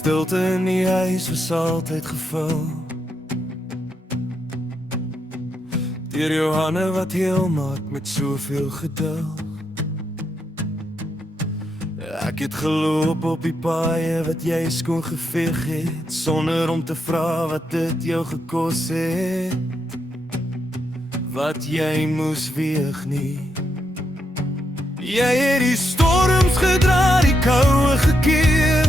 stilte in die huis was altyd gevul deur jou hande wat heel maak met soveel geduld. Ek het geloop op die paaie wat jy skoon geveeg het, sonder om te vra wat dit jou gekos het, wat jy moes weeg nie. Jy het die storms gedra, die koue gekeer,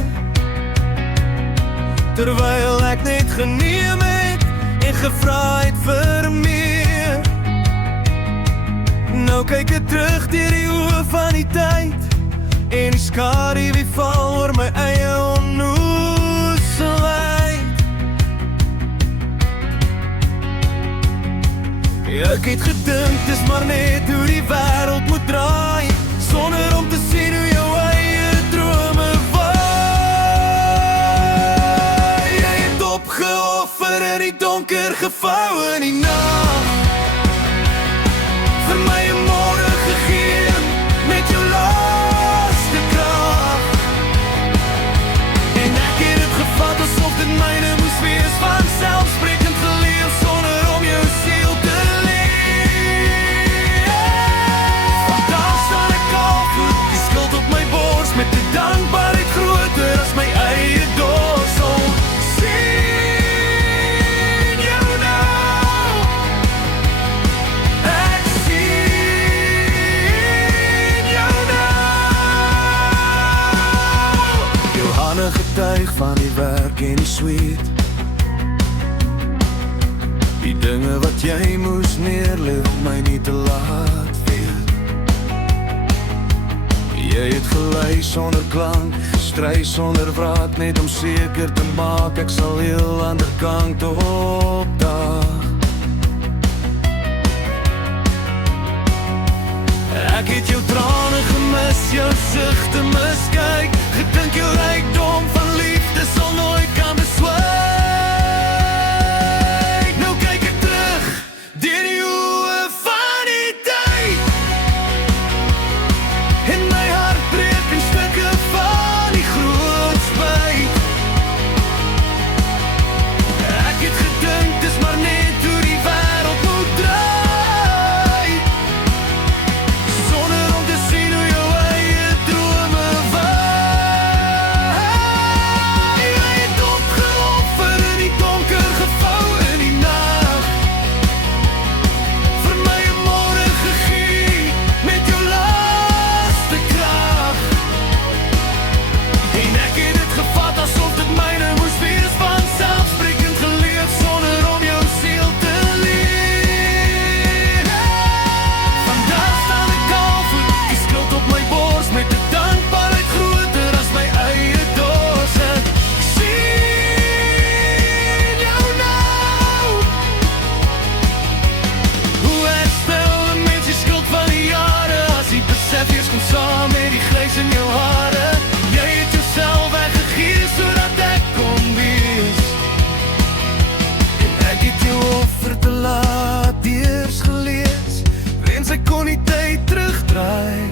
terwyl ek net geneem het en gevra het vir meer. Nou kyk ek terug deur die oë van die tyd, en die skadu wie val oor my eie onnozelheid. Ek het gedink, dis maar net hoe die wêreld moet draai, sonder om te sien hoe jou eie drome waai. Jy het opgeoffer in die donker gevou in die nag, vir my 'n môre gegee met jou laaste krag. En ek het dit gevat asof dit myne moes wees, vanselfsprekend geleef sonder om jou siel te leef. Vandaag staan ek kalvoet, die skuld op my bors, met die dankbaarheid groter as my eie dorsel. Sien jou nou, ek sien jou nou. Jou hande getuig van die werk en die sweet, die dinge wat jy moes neerlig, my nie te laat weet. Jy het gelei sonder klank, gestry sonder wraak, net om seker te maak ek sal heel ander kant opdaag. Ek het jou trane gemis, jou sigte miskyk, gedink jou rykdom van liefde sal nooit kan beswyk. Nou kyk ek terug deur die oë van die tyd, en my hart breek in stukke van die groot spyt. Ek het gedink, dis maar net hoe die wêreld moet draai, sonder om te sien hoe jou eie drome waai. Jy het opgeoffer in die donker gevou in die nag, vir my 'n môre gegee met jou laaste krag. En ek het dit gevat asof dit myne moes wees, vanselfsprekend geleef sonder om jou siel te leef. Vandaag staan ek kalvoet, die skuld op my bors, met die dankbaarheid groter as my eie dorse. Ek sien jou nou, hoe herstel 'n mens die skuld van die jare, as die besef eers kom saam met die grys in jou hare. Jy het jouself weggegee sodat ek kon wees, en ek het jou offer te laat eers gelees. Wens ek kon die tyd terugdraai,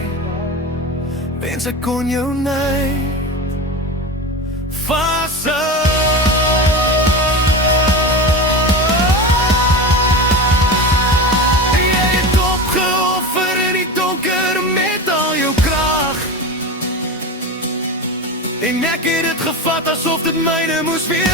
wens ek kon jou net vashou. Jy het opgeoffer in die donker met al jou krag, en ek het dit gevat asof dit myne moes wees.